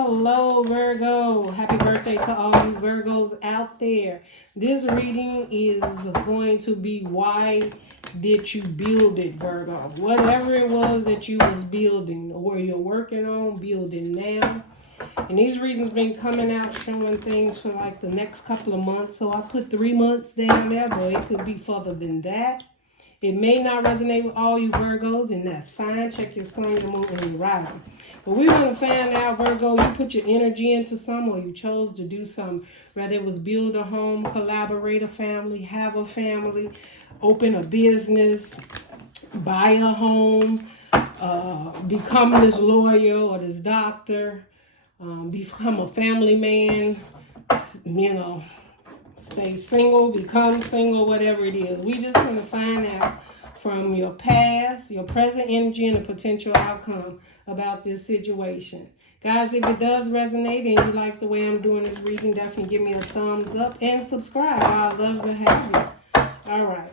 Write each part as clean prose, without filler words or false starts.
Hello, Virgo. Happy birthday to all you Virgos out there. This reading is going to be why did you build it, Virgo? Whatever it was that you was building or you're working on building now. And these readings been coming out showing things for like the next couple of months. So I put 3 months down there, but it could be further than that. It may not resonate with all you Virgos, and that's fine. Check your sun, your moon, and your rising. But we're going to find out, Virgo, you put your energy into some or you chose to do some. Whether it was build a home, collaborate a family, have a family, open a business, buy a home, become this lawyer or this doctor, become a family man, you know, stay single, become single, whatever it is. We just want to find out from your past, your present energy, and the potential outcome about this situation. Guys, if it does resonate and you like the way I'm doing this reading, definitely give me a thumbs up and subscribe. I'd love to have you. All right.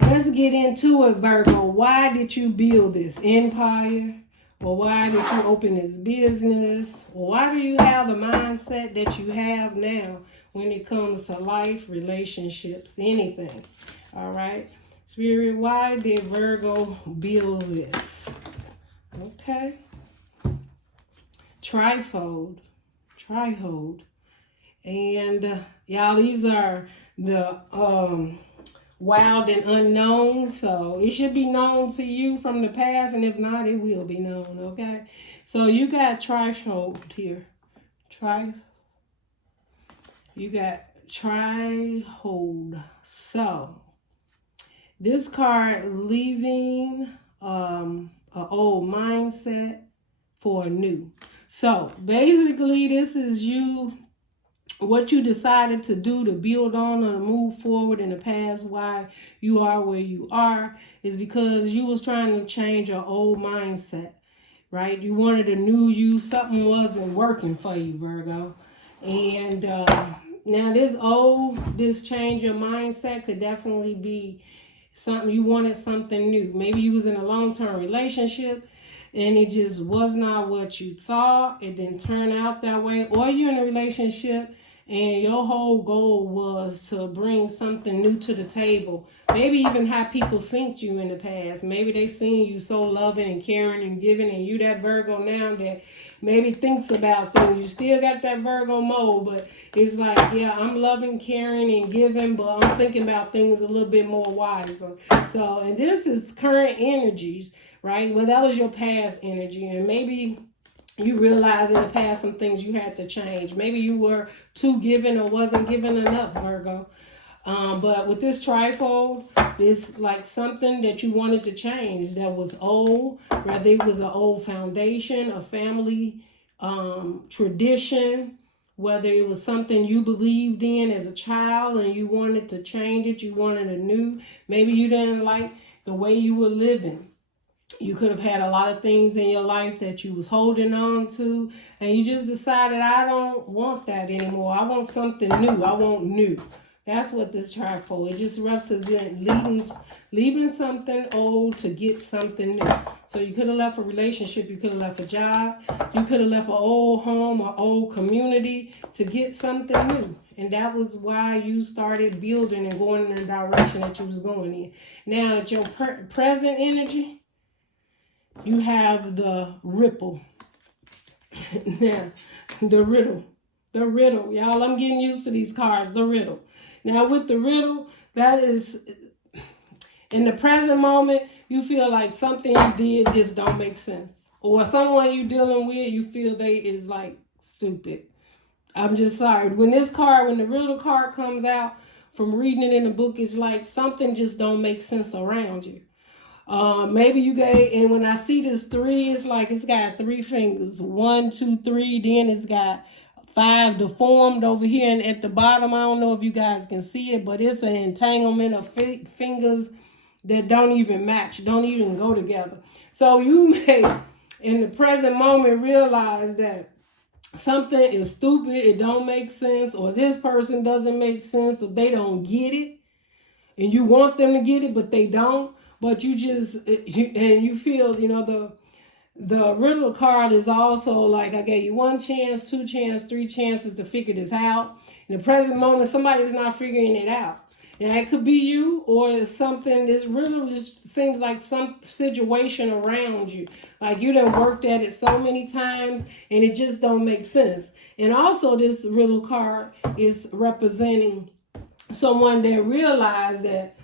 Let's get into it, Virgo. Why did you build this empire? Or why did you open this business? Or why do you have the mindset that you have now when it comes to life, relationships, anything? All right. Spirit, why did Virgo build this? Okay. Trifold. And y'all, these are the wild and unknown, so it should be known to you from the past, and if not, it will be known. Okay, so you got trifold here. You got trifold. So this card leaving an old mindset for a new. So basically, this is you. What you decided to do to build on or to move forward in the past, why you are where you are, is because you was trying to change your old mindset, right? You wanted a new you. Something wasn't working for you, Virgo. And now this change your mindset could definitely be something you wanted, something new. Maybe you was in a long-term relationship and it just was not what you thought. It didn't turn out that way. Or you're in a relationship and your whole goal was to bring something new to the table. Maybe even how people synced you in the past. Maybe they seen you so loving and caring and giving, and you that Virgo now that maybe thinks about things. You still got that Virgo mode, but it's like, yeah, I'm loving, caring, and giving, but I'm thinking about things a little bit more wiser. So, and this is current energies, right? Well, that was your past energy, and maybe you realize in the past some things you had to change. Maybe you were too giving or wasn't giving enough, Virgo. But with this trifold, it's like something that you wanted to change that was old, whether it was an old foundation, a family tradition, whether it was something you believed in as a child and you wanted to change it, you wanted a new. Maybe you didn't like the way you were living. You could have had a lot of things in your life that you was holding on to, and you just decided, I don't want that anymore. I want something new. I want new. That's what this trifold. It just represents leaving something old to get something new. So you could have left a relationship. You could have left a job. You could have left an old home or old community to get something new. And that was why you started building and going in the direction that you was going in. Now, at your present energy, you have the ripple. Now, the riddle. Y'all, I'm getting used to these cards. The riddle. Now, with the riddle, that is, in the present moment, you feel like something you did just don't make sense. Or someone you dealing with, you feel they is like stupid. I'm just sorry. When the riddle card comes out, from reading it in the book, it's like something just don't make sense around you. Maybe you and when I see this 3, it's like it's got 3 fingers. 1, 2, 3. Then it's got 5 deformed over here, and at the bottom, I don't know if you guys can see it, but it's an entanglement of fingers that don't even match, don't even go together. So you may, in the present moment, realize that something is stupid, it don't make sense, or this person doesn't make sense, or they don't get it, and you want them to get it, but they don't. But you just, you feel, the riddle card is also like, I gave you 1 chance, 2 chances, 3 chances to figure this out. In the present moment, somebody's not figuring it out. Now, it could be you, or it's something. This riddle just seems like some situation around you. Like you done worked at it so many times, and it just don't make sense. And also, this riddle card is representing someone that realized that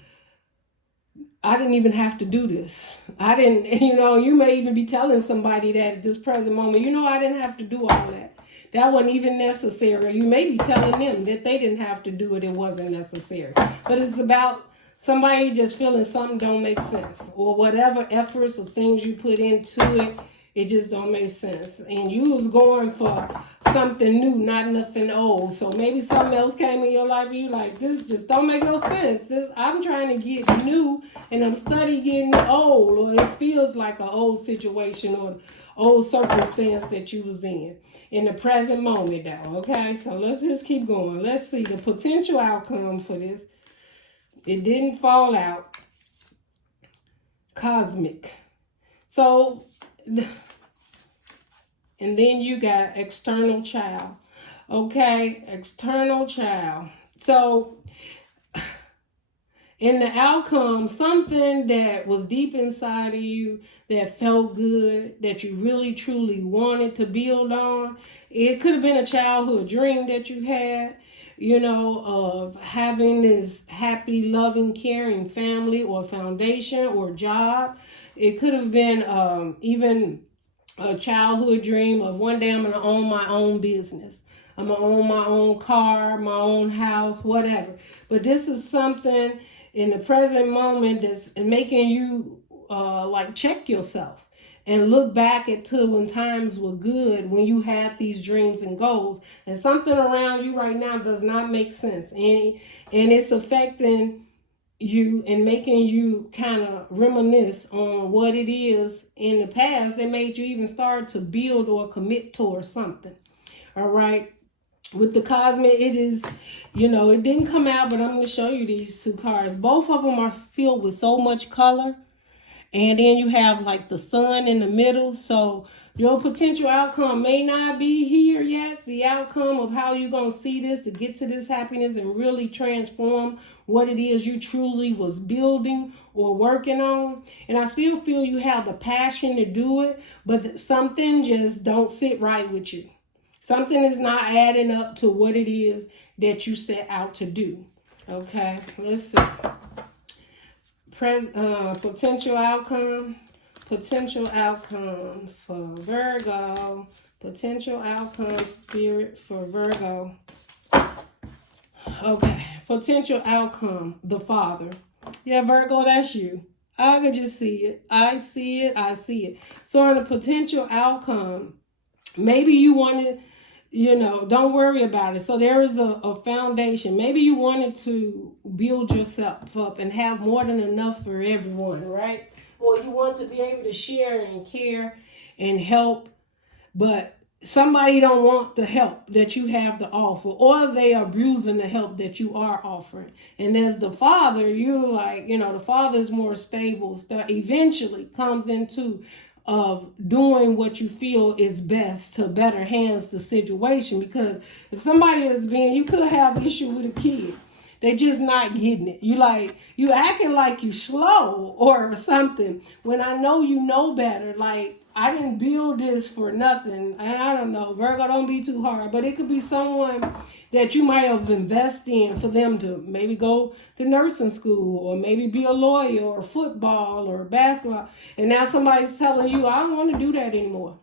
I didn't even have to do this. I didn't, you may even be telling somebody that at this present moment, I didn't have to do all that. That wasn't even necessary. You may be telling them that they didn't have to do it. It wasn't necessary. But it's about somebody just feeling something don't make sense. Or whatever efforts or things you put into it, it just don't make sense. And you was going for something new, not nothing old. So maybe something else came in your life and you like, this just don't make no sense. I'm trying to get new and I'm studying getting old. Or it feels like an old situation or old circumstance that you was in the present moment though. Okay, so let's just keep going. Let's see the potential outcome for this. It didn't fall out. Cosmic. So, and then you got external child. Okay, external child. So, in the outcome, something that was deep inside of you that felt good, that you really truly wanted to build on. It could have been a childhood dream that you had, of having this happy, loving, caring family or foundation or job. It could have been even a childhood dream of one day I'm going to own my own business. I'm going to own my own car, my own house, whatever. But this is something in the present moment that's making you check yourself and look back at when times were good, when you had these dreams and goals, and something around you right now does not make sense, and it's affecting you and making you kind of reminisce on what it is in the past that made you even start to build or commit towards something. All right. With the cosmic, it is, it didn't come out, but I'm going to show you these 2 cards. Both of them are filled with so much color. And then you have like the sun in the middle. So your potential outcome may not be here yet. The outcome of how you're going to see this to get to this happiness and really transform what it is you truly was building or working on. And I still feel you have the passion to do it, but something just don't sit right with you. Something is not adding up to what it is that you set out to do. Okay, let's see. Potential outcome for Virgo. Potential outcome, spirit, for Virgo. Okay, potential outcome, the Father. Yeah, Virgo, that's you. I could just see it. I see it. So in the potential outcome, maybe you wanted, don't worry about it. So there is a foundation. Maybe you wanted to build yourself up and have more than enough for everyone, right? Or you want to be able to share and care and help, but somebody don't want the help that you have to offer, or they are abusing the help that you are offering. And as the Father, you're like, the Father is more stable, eventually comes into of doing what you feel is best to better hands the situation. Because if somebody is you could have issue with a kid. They just not getting it. You acting like you slow or something when I know you know better. Like, I didn't build this for nothing. And I don't know, Virgo, don't be too hard. But it could be someone that you might have invested in for them to maybe go to nursing school or maybe be a lawyer or football or basketball. And now somebody's telling you, I don't want to do that anymore.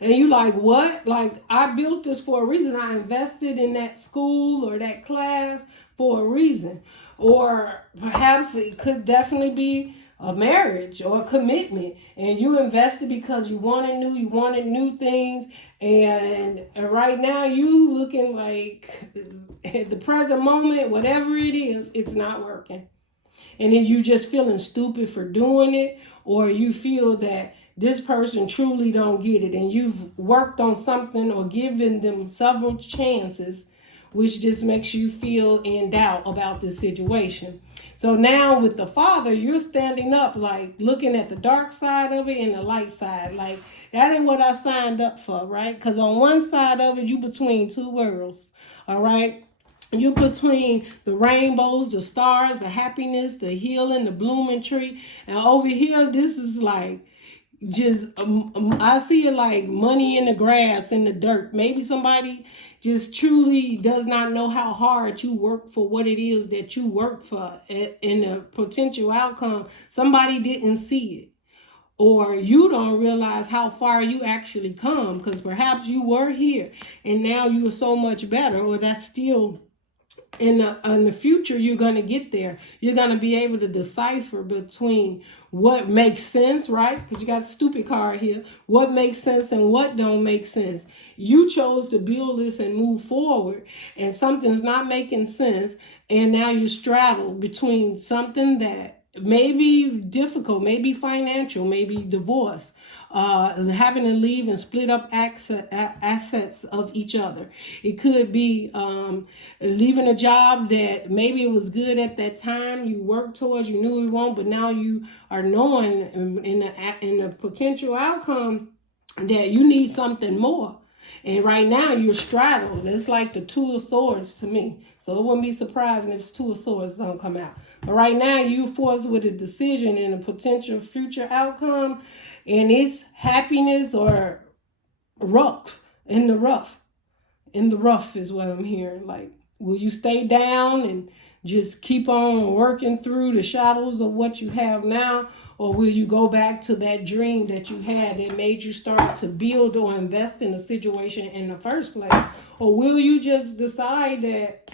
And you like, what? Like, I built this for a reason. I invested in that school or that class for a reason. Or perhaps it could definitely be a marriage or a commitment, and you invested because you wanted new things, and right now you looking like at the present moment, whatever it is, it's not working. And then you just feeling stupid for doing it, or you feel that this person truly don't get it, and you've worked on something or given them several chances, which just makes you feel in doubt about this situation. So now with the Father, you're standing up, like looking at the dark side of it and the light side. Like, that ain't what I signed up for, right? Because on one side of it, you between two worlds, all right? You're between the rainbows, the stars, the happiness, the healing, the blooming tree. And over here, this is like, just I see it like money in the grass, in the dirt. Maybe somebody just truly does not know how hard you work for what it is that you work for, and the potential outcome. Somebody didn't see it, or you don't realize how far you actually come, because perhaps you were here and now you are so much better, or that's still in the future. You're going to get there. You're going to be able to decipher between what makes sense, right? Because you got a stupid card here. What makes sense and what don't make sense. You chose to build this and move forward, and something's not making sense, and now you straddle between something that may be difficult, maybe financial, maybe divorce, having to leave and split up assets of each other. It could be leaving a job that maybe it was good at that time, you worked towards, you knew it won't, but now you are knowing in the potential outcome that you need something more. And right now you're straddled. It's like the Two of Swords to me. So it wouldn't be surprising if Two of Swords don't come out. But right now you're forced with a decision and a potential future outcome. And it's happiness or rough, in the rough. In the rough is what I'm hearing. Like, will you stay down and just keep on working through the shadows of what you have now? Or will you go back to that dream that you had that made you start to build or invest in a situation in the first place? Or will you just decide that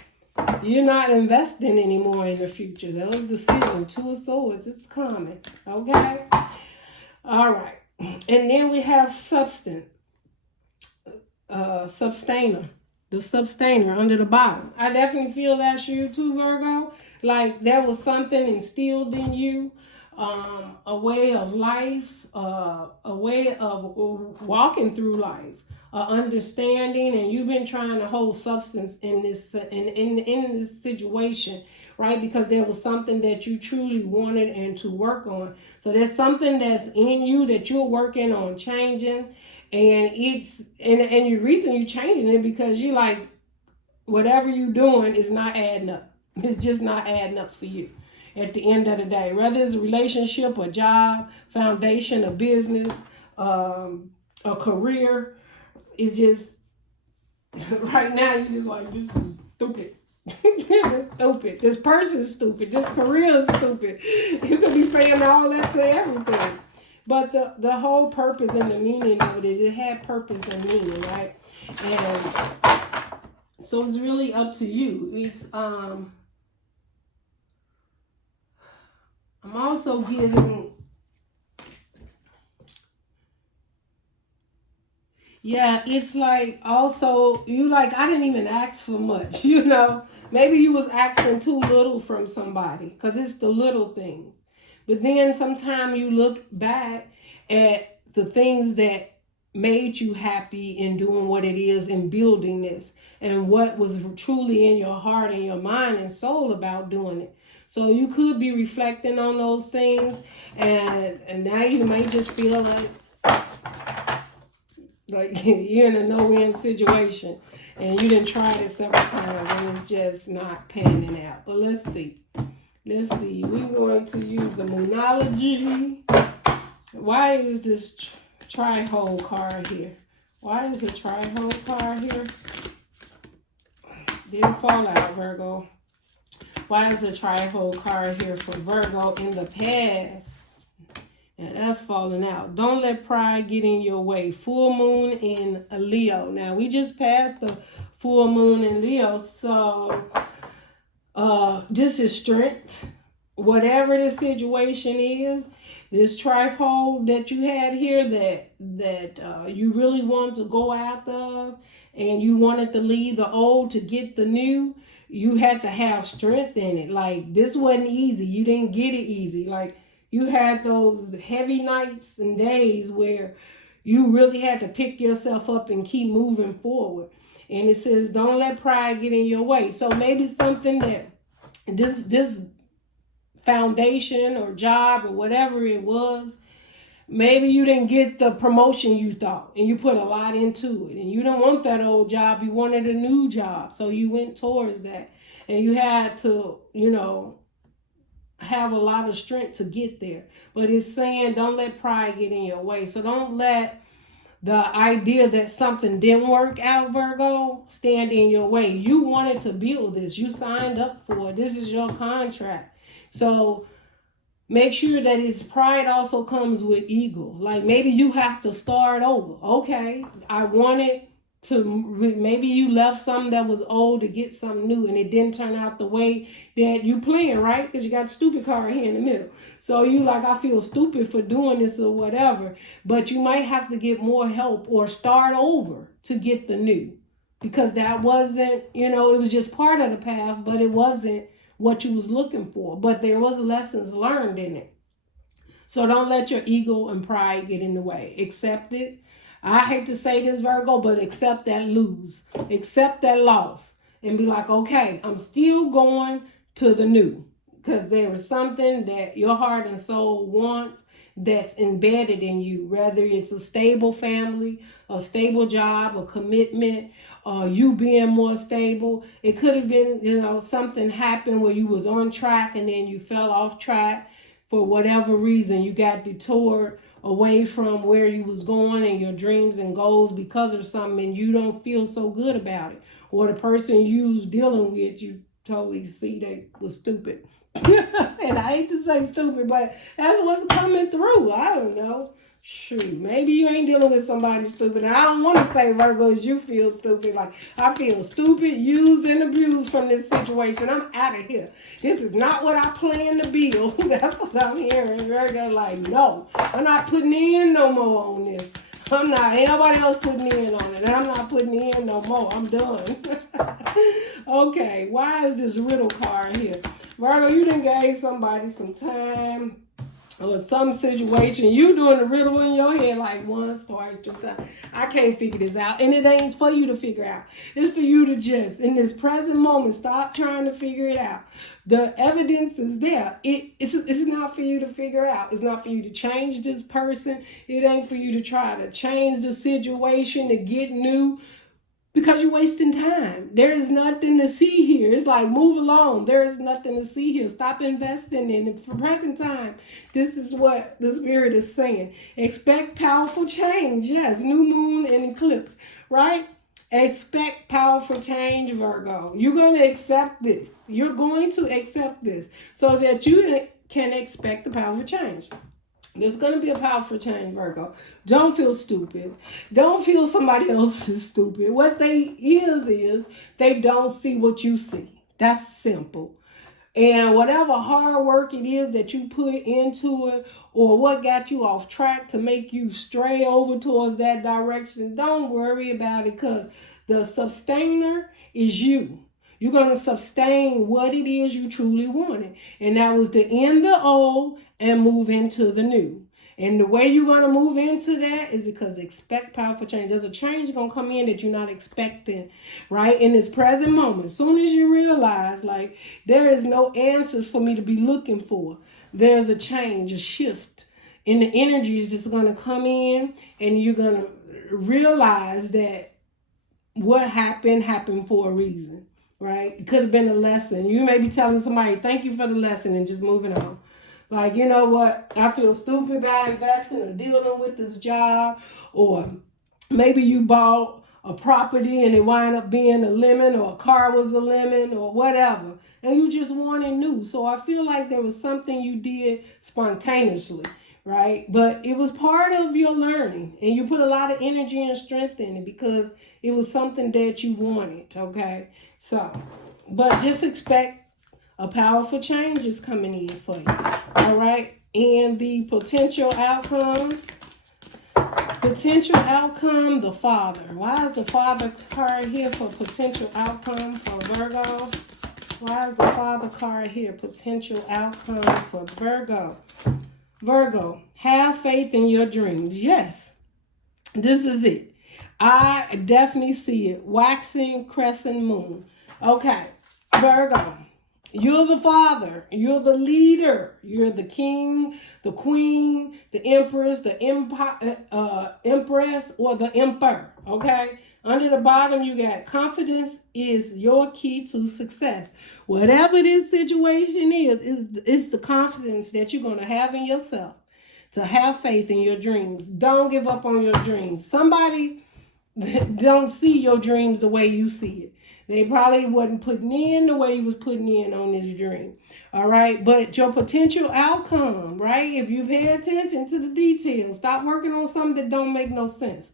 you're not investing anymore in the future? Those decisions, Two of Swords, it's coming. Okay? All right. And then we have sustainer. The sustainer under the bottom. I definitely feel that's you too, Virgo. Like, there was something instilled in you, a way of life, a way of walking through life, understanding, and you've been trying to hold substance in this in this situation, right? Because there was something that you truly wanted and to work on. So there's something that's in you that you're working on changing. And it's and the reason you're changing it because you like whatever you're doing is not adding up. It's just not adding up for you at the end of the day. Whether it's a relationship, a job, foundation, a business, a career, it's just right now you're just like, this is stupid. It's stupid. This person's stupid. This career is stupid. You could be saying all that to everything. But the whole purpose and the meaning of it had purpose and meaning, right? And so it's really up to you. It's I'm also getting, yeah, it's like also you like, I didn't even ask for much, you know. Maybe you was asking too little from somebody, because it's the little things. But then sometimes you look back at the things that made you happy in doing what it is and building this, and what was truly in your heart and your mind and soul about doing it. So you could be reflecting on those things, and now you may just feel like you're in a no-win situation, and you didn't try it several times, and it's just not panning out. But let's see. Let's see. We're going to use the Moonology. Why is this tri-hole card here? Why is the tri-hole card here? Didn't fall out, Virgo. Why is the tri-hole card here for Virgo in the past? And that's falling out. Don't let pride get in your way. Full moon in Leo. Now, we just passed the full moon in Leo, so this is strength. Whatever the situation is, this tri-hole that you had here that you really want to go after, and you wanted to leave the old to get the new, you had to have strength in it. Like, this wasn't easy. You didn't get it easy. Like, you had those heavy nights and days where you really had to pick yourself up and keep moving forward. And it says, don't let pride get in your way. So maybe something that this foundation or job or whatever it was. Maybe you didn't get the promotion you thought, and you put a lot into it, and you don't want that old job. You wanted a new job, so you went towards that, and you had to, you know, have a lot of strength to get there. But it's saying don't let pride get in your way. So don't let the idea that something didn't work out, Virgo, stand in your way. You wanted to build this. You signed up for it. This is your contract. So make sure that his pride also comes with ego. Like maybe you have to start over. Okay, I wanted to, maybe you left something that was old to get something new, and it didn't turn out the way that you planned, right? Because you got a stupid card here in the middle. So you like, I feel stupid for doing this or whatever. But you might have to get more help or start over to get the new. Because that wasn't, you know, it was just part of the path, but it wasn't what you was looking for. But there was lessons learned in it. So don't let your ego and pride get in the way. Accept it. I hate to say this, Virgo, but accept that lose. Accept that loss. And be like, okay, I'm still going to the new. Because there is something that your heart and soul wants that's embedded in you. Whether it's a stable family, a stable job, a commitment, you being more stable. It could have been, you know, something happened where you was on track and then you fell off track for whatever reason. You got detoured away from where you was going and your dreams and goals because of something, and you don't feel so good about it. Or the person you was dealing with, you totally see they was stupid. And I hate to say stupid, but that's what's coming through. I don't know. Shoot, maybe you ain't dealing with somebody stupid. And I don't want to say, Virgos, you feel stupid. Like, I feel stupid, used, and abused from this situation. I'm out of here. This is not what I planned to build. That's what I'm hearing. Virgo, like, no, I'm not putting in no more on this. I'm not. Ain't nobody else putting in on it. And I'm not putting in no more. I'm done. Okay, why is this riddle card here? Virgo, you done gave somebody some time or some situation. You doing the riddle in your head like once, twice, 3 times. I can't figure this out. And it ain't for you to figure out. It's for you to just, in this present moment, stop trying to figure it out. The evidence is there. It's not for you to figure out. It's not for you to change this person. It ain't for you to try to change the situation to get new. Because you're wasting time. There is nothing to see here. It's like, move along. There is nothing to see here. Stop investing in it. For present time, this is what the spirit is saying. Expect powerful change. Yes, new moon and eclipse, right? Expect powerful change, Virgo. You're going to accept this. You're going to accept this so that you can expect the powerful change. There's going to be a powerful change, Virgo. Don't feel stupid. Don't feel somebody else is stupid. What they is they don't see what you see. That's simple. And whatever hard work it is that you put into it, or what got you off track to make you stray over towards that direction, don't worry about it, because the sustainer is you. You're going to sustain what it is you truly wanted. And that was to end the old and move into the new. And the way you're going to move into that is because expect powerful change. There's a change going to come in that you're not expecting, right? In this present moment. As soon as you realize, like, there is no answers for me to be looking for, there's a change, a shift. And the energy is just going to come in, and you're going to realize that what happened for a reason. Right? It could have been a lesson. You may be telling somebody, thank you for the lesson, and just moving on. Like, you know what? I feel stupid by investing or dealing with this job. Or maybe you bought a property and it wound up being a lemon, or a car was a lemon, or whatever. And you just wanted new. So I feel like there was something you did spontaneously, right? But it was part of your learning. And you put a lot of energy and strength in it because it was something that you wanted, okay? So, but just expect a powerful change is coming in for you, all right? And the potential outcome, the Father. Why is the Father card here for potential outcome for Virgo? Why is the Father card here, potential outcome for Virgo? Virgo, have faith in your dreams. Yes, this is it. I definitely see it. Waxing crescent moon. Okay, Virgo, You're the father. You're the leader. You're the king, the queen, the empress, the empress, or the emperor. Okay? Under the bottom, you got confidence is your key to success. Whatever this situation is, it's the confidence that you're going to have in yourself to have faith in your dreams. Don't give up on your dreams. Somebody don't see your dreams the way you see it. They probably wasn't putting in the way you was putting in on this dream. All right. But your potential outcome, right? If you pay attention to the details, stop working on something that don't make no sense.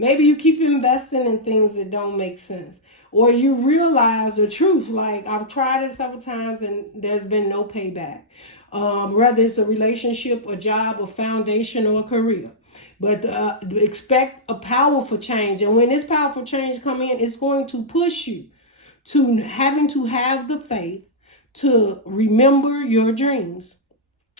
Maybe you keep investing in things that don't make sense. Or you realize the truth. Like, I've tried it several times and there's been no payback. Whether it's a relationship, a job, a foundation, or a career. But expect a powerful change. And when this powerful change come in, it's going to push you to having to have the faith to remember your dreams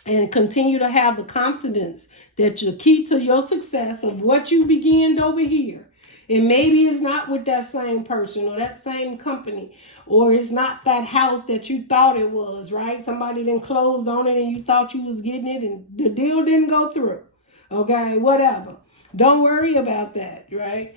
and continue to have the confidence that your key to your success of what you began over here. And maybe it's not with that same person or that same company, or it's not that house that you thought it was, right? Somebody then closed on it and you thought you was getting it and the deal didn't go through. Okay, whatever. Don't worry about that, right?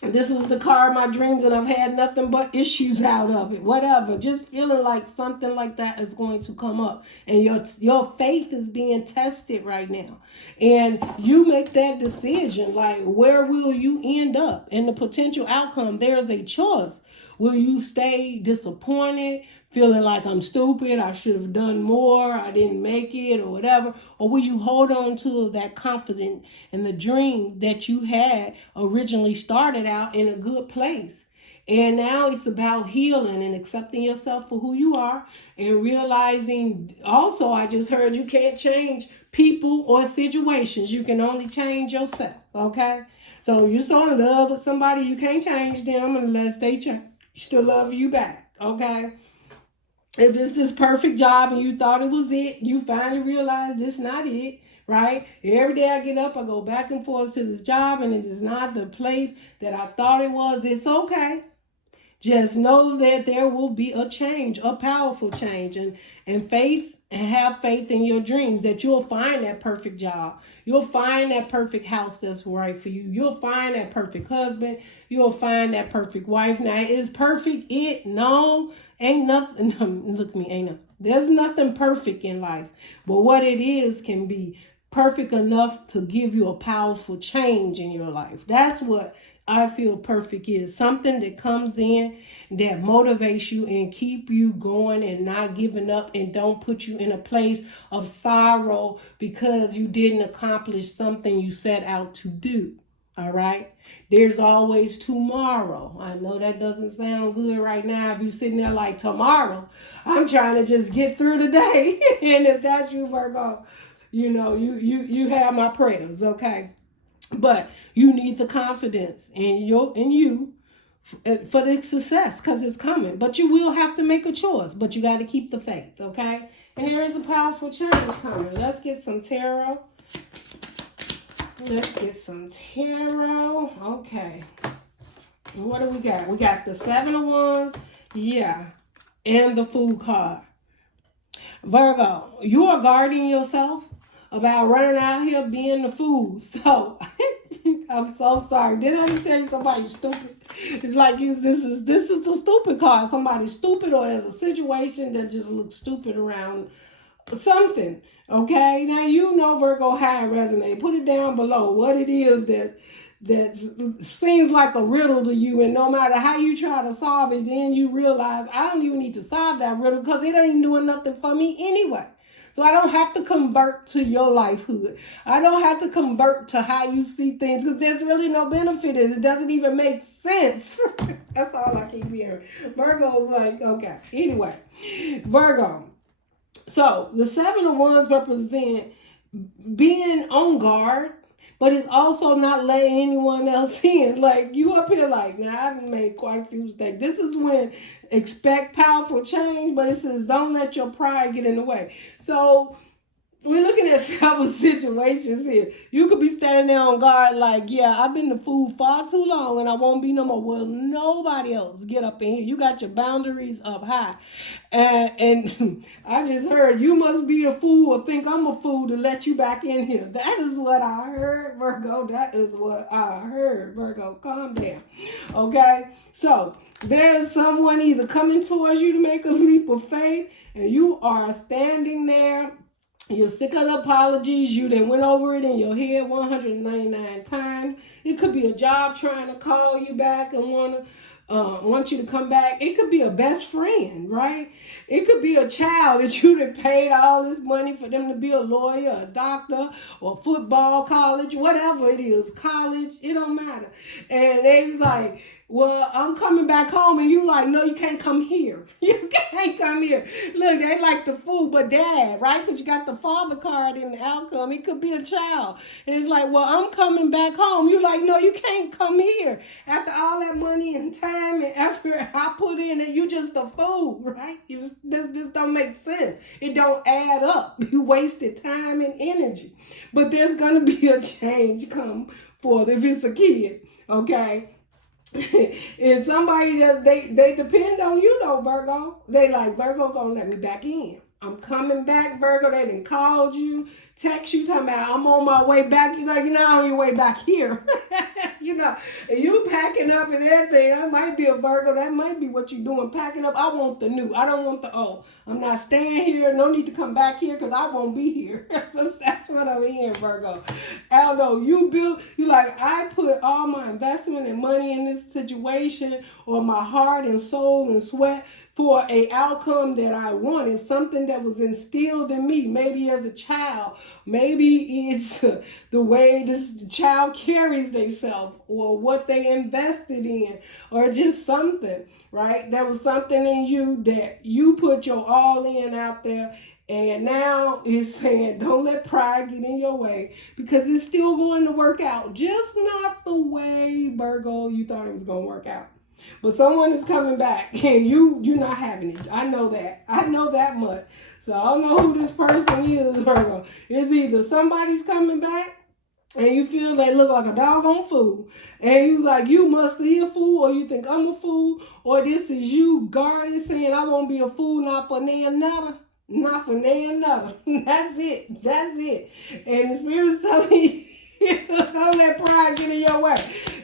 This was the car of my dreams and I've had nothing but issues out of it. Whatever. Just feeling like something like that is going to come up. And your faith is being tested right now. And you make that decision, like, where will you end up? And the potential outcome, there's a choice. Will you stay disappointed, feeling like I'm stupid, I should have done more, I didn't make it, or whatever? Or will you hold on to that confidence and the dream that you had originally started out in a good place? And now it's about healing and accepting yourself for who you are and realizing also, I just heard you can't change people or situations. You can only change yourself, okay? So you're so in love with somebody, you can't change them unless they still love you back, okay? If it's this perfect job and you thought it was it, you finally realize it's not it, right? Every day I get up, I go back and forth to this job and it is not the place that I thought it was. It's okay. Just know that there will be a change, a powerful change, and faith, and have faith in your dreams that you'll find that perfect job. You'll find that perfect house that's right for you. You'll find that perfect husband. You'll find that perfect wife. Now, is perfect it? No, ain't nothing. Look at me, ain't nothing. There's nothing perfect in life, but what it is can be perfect enough to give you a powerful change in your life. That's what I feel perfect is. Something that comes in that motivates you and keep you going and not giving up and don't put you in a place of sorrow because you didn't accomplish something you set out to do. All right? There's always tomorrow. I know that doesn't sound good right now if you're sitting there like, tomorrow, I'm trying to just get through today. And if that's you, Virgo, you know, you have my prayers, okay? But you need the confidence in you for the success, because it's coming. But you will have to make a choice, but you got to keep the faith, okay? And there is a powerful change coming. Let's get some tarot. Let's get some tarot. Okay. What do we got? We got the 7 of Wands. Yeah. And the Fool card. Virgo, you are guarding yourself about running out here being the fool. So I'm so sorry. Did I just tell you somebody's stupid? It's like this is a stupid card. Somebody's stupid, or there's a situation that just looks stupid around something. Okay, now you know Virgo how it resonates. Put it down below what it is that seems like a riddle to you, and no matter how you try to solve it, then you realize I don't even need to solve that riddle because it ain't doing nothing for me anyway. So I don't have to convert to your lifehood. I don't have to convert to how you see things because there's really no benefit in it. It doesn't even make sense. That's all I keep hearing. Virgo's like, okay. Anyway, Virgo. So the 7 of Wands represent being on guard, but it's also not letting anyone else in. Like, you up here like, now I've made quite a few mistakes. This is when expect powerful change, but it says don't let your pride get in the way. So we're looking at several situations here. You could be standing there on guard like, yeah, I've been the fool far too long and I won't be no more. Well, nobody else get up in here. You got your boundaries up high. And I just heard, you must be a fool or think I'm a fool to let you back in here. That is what I heard, Virgo. That is what I heard, Virgo. Calm down. Okay? So, there's someone either coming towards you to make a leap of faith and you are standing there. You're sick of the apologies. You done went over it in your head 199 times. It could be a job trying to call you back and want you to come back. It could be a best friend, right? It could be a child that you done paid all this money for them to be a lawyer, a doctor, or football, college, whatever it is, college, it don't matter. And they like, well, I'm coming back home, and you like, no, you can't come here. You can't come here. Look, they like the fool, but dad, right? Because you got the father card in the outcome. It could be a child. And it's like, well, I'm coming back home. You like, no, you can't come here. After all that money and time and effort I put in, and you just a fool, right? This don't make sense. It don't add up. You wasted time and energy. But there's going to be a change come forth if it's a kid, okay? And somebody that they depend on you though, Virgo. They like, Virgo gonna let me back in. I'm coming back, Virgo. They done called you, text you, talking about I'm on my way back. You like, you're not on your way back here. You know, and you packing up and everything. That might be a Virgo. That might be what you're doing, packing up. I want the new. I don't want the old. I'm not staying here. No need to come back here because I won't be here. So that's what I'm hearing, Virgo. I don't know. You like, I put all my investment and money in this situation, or my heart and soul and sweat, for a outcome that I wanted, something that was instilled in me, maybe as a child. Maybe it's the way this child carries themselves, or what they invested in, or just something, right? There was something in you that you put your all in out there, and now it's saying, don't let pride get in your way, because it's still going to work out, just not the way, Virgo, you thought it was going to work out. But someone is coming back, and you're not having it. I know that. I know that much. So I don't know who this person is, Virgo. It's either somebody's coming back, and you feel they look like a doggone fool, and you like, you must be a fool, or you think I'm a fool, or this is you guarded saying I won't be a fool, not for nay another. Not for nay another. That's it. That's it. And the Spirit's telling you, don't let pride get in your way.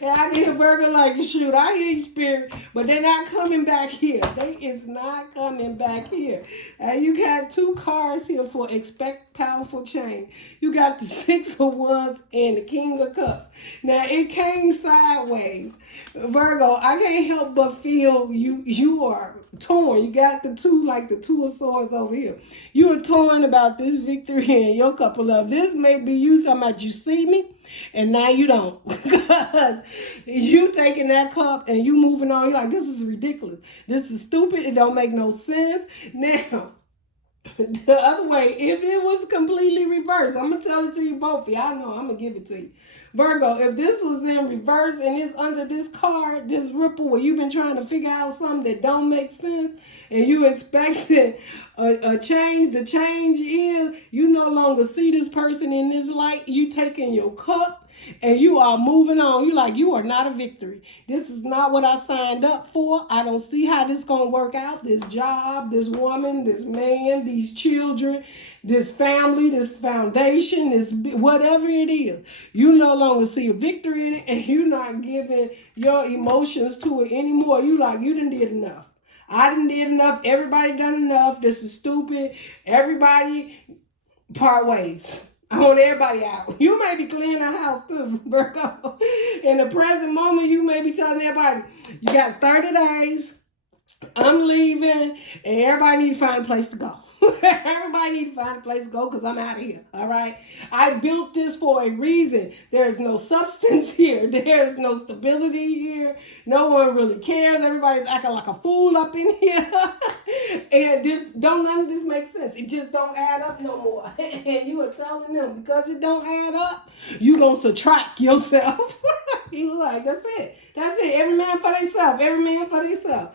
And I can hear Virgo like, shoot, I hear you, Spirit, but they're not coming back here. They is not coming back here. And you got two cards here for expect powerful change. You got the Six of Wands and the King of Cups. Now, it came sideways. Virgo, I can't help but feel you are torn. You got the two, like the Two of Swords over here. You are torn about this victory and your couple of. This may be you talking about, you see me, and now you don't. Because you taking that cup and you moving on. You're like, this is ridiculous. This is stupid. It don't make no sense. Now, the other way, if it was completely reversed, I'm going to tell it to you both. Y'all know I'm going to give it to you. Virgo, if this was in reverse and it's under this card, this ripple, where you've been trying to figure out something that don't make sense, and you expected a change, the change is you no longer see this person in this light. You taking your cup and you are moving on. You like, you are not a victory. This is not what I signed up for. I don't see how this going to work out. This job, this woman, this man, these children, this family, this foundation, this whatever it is. You no longer see a victory in it, and you're not giving your emotions to it anymore. You like, you done did enough. I done did enough. Everybody done enough. This is stupid. Everybody part ways. I want everybody out. You may be cleaning the house too, Virgo. In the present moment, you may be telling everybody, you got 30 days. I'm leaving, and everybody need to find a place to go. Everybody need to find a place to go because I'm out of here, all right? I built this for a reason. There is no substance here. There is no stability here. No one really cares. Everybody's acting like a fool up in here. And none of this makes sense. It just don't add up no more. And you are telling them, because it don't add up, you gonna subtract yourself. You like, that's it. That's it. Every man for themselves. Every man for themselves.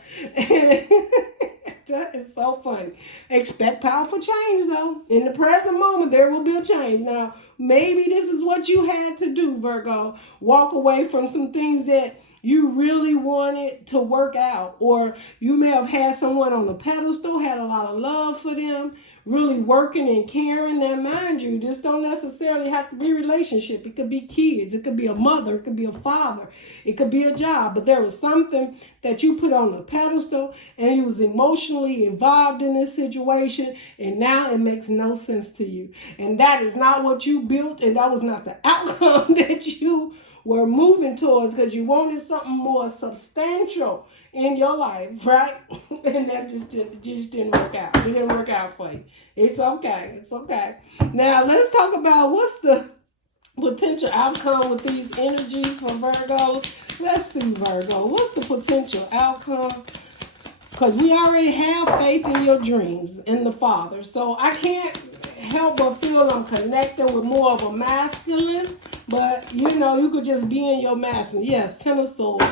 That is so funny. Expect powerful change, though. In the present moment, there will be a change. Now, maybe this is what you had to do, Virgo. Walk away from some things that you really wanted to work out. Or you may have had someone on a pedestal, had a lot of love for them, really working and caring. Now, mind you, this don't necessarily have to be a relationship. It could be kids. It could be a mother. It could be a father. It could be a job. But there was something that you put on a pedestal and you was emotionally involved in this situation, and now it makes no sense to you. And that is not what you built, and that was not the outcome that you were moving towards, because you wanted something more substantial in your life, right? And that just didn't work out. It didn't work out for you. It's okay. It's okay. Now, let's talk about what's the potential outcome with these energies for Virgo. Let's see, Virgo. What's the potential outcome? Because we already have faith in your dreams in the Father. So I can't help but feel I'm connecting with more of a masculine. But, you know, you could just be in your masculine. Yes, Ten of Swords.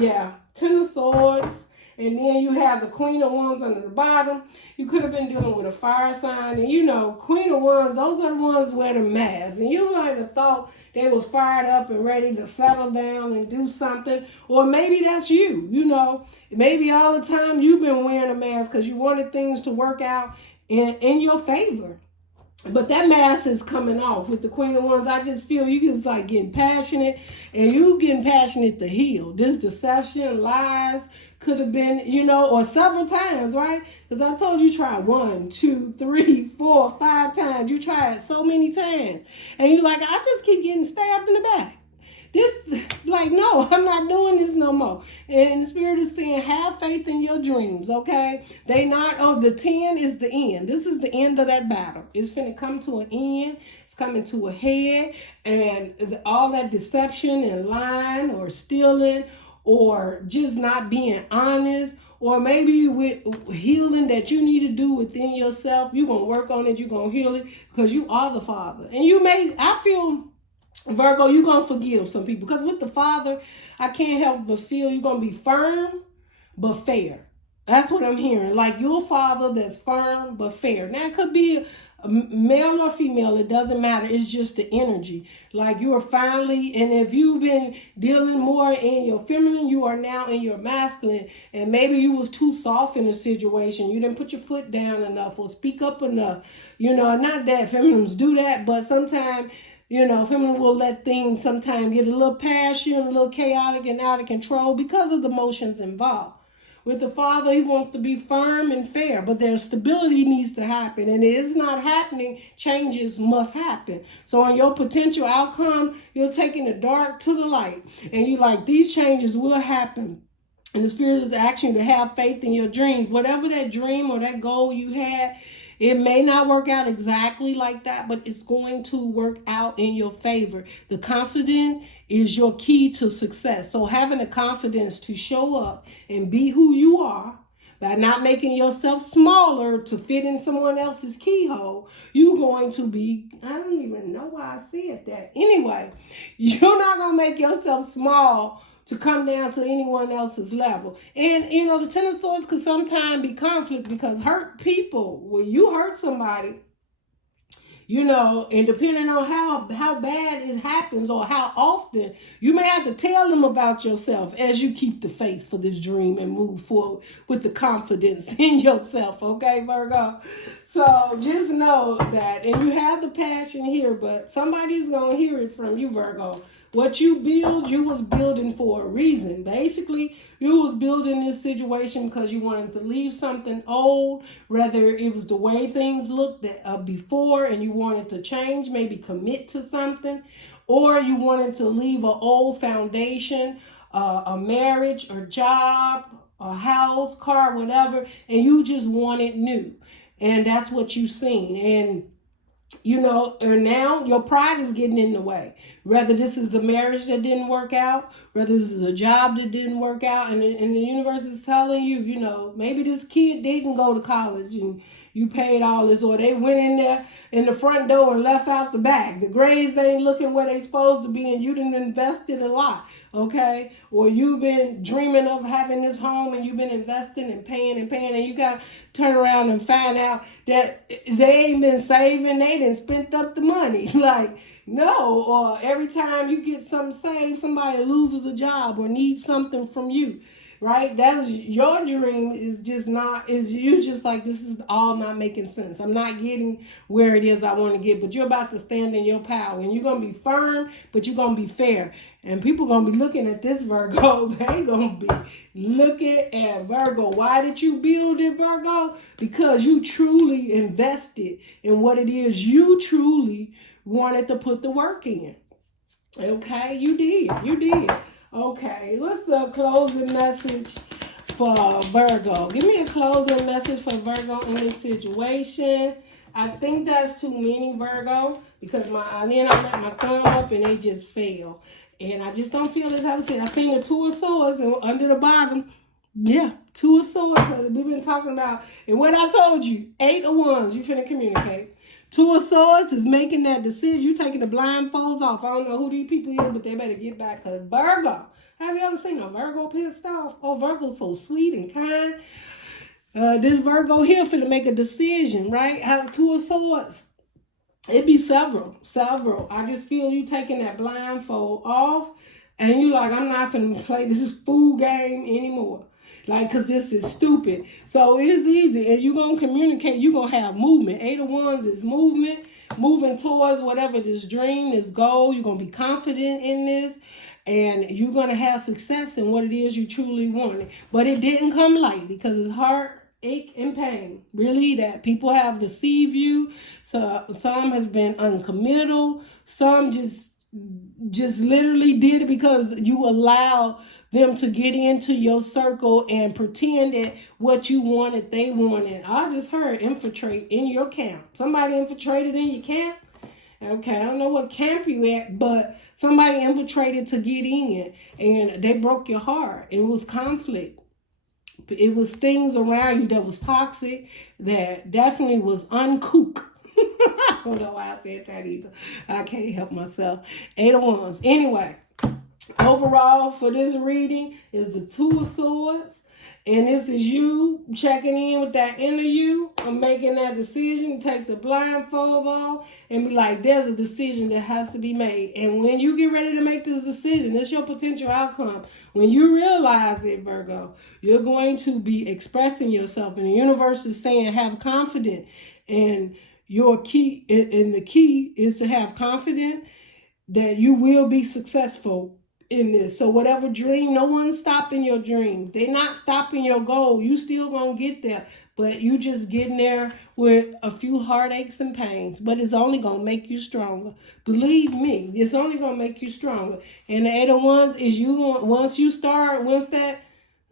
Yeah, Ten of Swords. And then you have the Queen of Wands under the bottom. You could have been dealing with a fire sign. And, you know, Queen of Wands, those are the ones wear the mask. And you might have thought they was fired up and ready to settle down and do something. Or maybe that's you, you know. Maybe all the time you've been wearing a mask because you wanted things to work out in your favor. But that mask is coming off with the Queen of Wands. I just feel you just like getting passionate, and you getting passionate to heal. This deception, lies could have been, you know, or several times, right? Because I told you try 1, 2, 3, 4, 5 times. You tried so many times. And you're like, I just keep getting stabbed in the back. This, like, no, I'm not doing this no more. And the Spirit is saying, have faith in your dreams, okay? They not, the 10 is the end. This is the end of that battle. It's finna come to an end. It's coming to a head. And all that deception and lying or stealing or just not being honest, or maybe with healing that you need to do within yourself, you're going to work on it, you're going to heal it, because you are the Father. And you may, I feel, Virgo, you're going to forgive some people. Because with the Father, I can't help but feel you're going to be firm but fair. That's what I'm hearing. Like your Father that's firm but fair. Now, it could be a male or female. It doesn't matter. It's just the energy. Like you are finally, and if you've been dealing more in your feminine, you are now in your masculine. And maybe you was too soft in a situation. You didn't put your foot down enough or speak up enough. You know, not that feminines do that, but sometimes, you know, feminine will let things sometimes get a little passion, a little chaotic and out of control because of the emotions involved. With the Father, he wants to be firm and fair, but their stability needs to happen. And it is not happening. Changes must happen. So on your potential outcome, you're taking the dark to the light. And you like, these changes will happen. And the Spirit is asking you to have faith in your dreams. Whatever that dream or that goal you had, it may not work out exactly like that, but it's going to work out in your favor. The confidence is your key to success. So having the confidence to show up and be who you are by not making yourself smaller to fit in someone else's keyhole, you're going to be, I don't even know why I said that. Anyway, you're not going to make yourself small to come down to anyone else's level. And, you know, the Ten of Swords could sometimes be conflict because hurt people, when you hurt somebody, you know, and depending on how bad it happens or how often, you may have to tell them about yourself as you keep the faith for this dream and move forward with the confidence in yourself, okay, Virgo? So just know that, and you have the passion here, but somebody's going to hear it from you, Virgo. What you build, you was building for a reason. Basically, you was building this situation because you wanted to leave something old, whether it was the way things looked before and you wanted to change, maybe commit to something, or you wanted to leave an old foundation, a marriage or job, a house, car, whatever, and you just wanted new. And that's what you seen. And you know, and now your pride is getting in the way. Whether this is a marriage that didn't work out, whether this is a job that didn't work out, and the universe is telling you, you know, maybe this kid didn't go to college and you paid all this, or they went in there in the front door and left out the back. The grades ain't looking where they supposed to be, and you done invested a lot, okay? Or you've been dreaming of having this home, and you've been investing and paying, and you got to turn around and find out that they ain't been saving, they done spent up the money. Like, no. Or every time you get something saved, somebody loses a job or needs something from you. Right? That is your dream, is just not, is you just like, this is all not making sense. I'm not getting where it is I want to get, but you're about to stand in your power, and you're going to be firm, but you're going to be fair. And people going to be looking at this, Virgo. They going to be looking at Virgo. Why did you build it, Virgo? Because you truly invested in what it is you truly wanted to put the work in. Okay? You did. Okay, what's the closing message for Virgo? Give me a closing message for Virgo in this situation. I think that's too many, Virgo, because then I let my thumb up and they just fell. And I just don't feel this. I seen the Two of Swords, and under the bottom, yeah, Two of Swords. We've been talking about, and what I told you, 8 of Wands, you finna communicate. Two of Swords is making that decision. You taking the blindfolds off. I don't know who these people is, but they better get back. Because Virgo, have you ever seen a Virgo pissed off? Oh, Virgo's so sweet and kind. This Virgo here finna make a decision, right? Have Two of Swords. It be several. I just feel you taking that blindfold off, and you like, I'm not finna play this fool game anymore. Like, because this is stupid. So it's easy. And you're going to communicate. You're going to have movement. 8 of Wands is movement. Moving towards whatever this dream, this goal. You're going to be confident in this. And you're going to have success in what it is you truly wanted. But it didn't come lightly, because it's heartache and pain. Really, that people have deceived you. So some has been uncommittal. Some just literally did it because you allowed them to get into your circle and pretend that what you wanted, they wanted. I just heard infiltrate in your camp. Somebody infiltrated in your camp. Okay, I don't know what camp you at, but somebody infiltrated to get in, and they broke your heart. It was conflict. It was things around you that was toxic, that definitely was uncook. I don't know why I said that either. I can't help myself. 8 of Wands. Anyway. Overall, for this reading, is the Two of Swords. And this is you checking in with that inner you. I'm making that decision to take the blindfold off and be like, there's a decision that has to be made. And when you get ready to make this decision, it's your potential outcome. When you realize it, Virgo, you're going to be expressing yourself. And the universe is saying, have confidence. And your key, and the key is to have confidence that you will be successful in this. So whatever dream, no one's stopping your dreams. They're not stopping your goal. You still gonna get there, but you just getting there with a few heartaches and pains. But it's only gonna make you stronger. Believe me, it's only gonna make you stronger. And the 8 of Wands is once that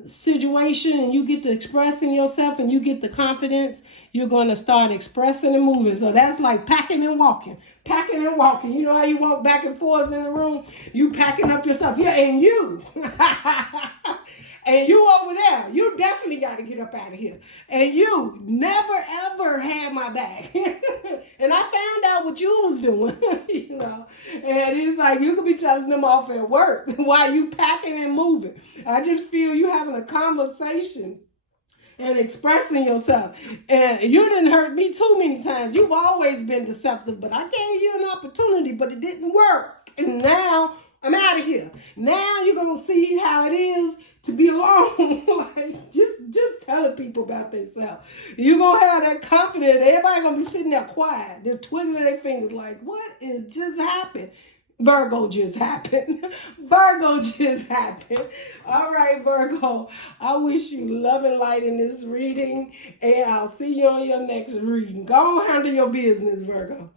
situation and you get to expressing yourself and you get the confidence, you're going to start expressing and moving. So that's like packing and walking. You know how you walk back and forth in the room? You packing up your stuff. Yeah, and you. And you over there, you definitely got to get up out of here. And you never, ever had my back. And I found out what you was doing, you know. And it's like you could be telling them off at work while you packing and moving. I just feel you having a conversation and expressing yourself. And you didn't hurt me too many times. You've always been deceptive, but I gave you an opportunity, but it didn't work. And now I'm out of here. Now you're going to see how it is to be alone. Like, just telling people about themselves. You're going to have that confidence. Everybody going to be sitting there quiet. They're twiddling their fingers like, what is just happened? Virgo just happened. Virgo just happened. All right, Virgo. I wish you love and light in this reading. And I'll see you on your next reading. Go on, handle your business, Virgo.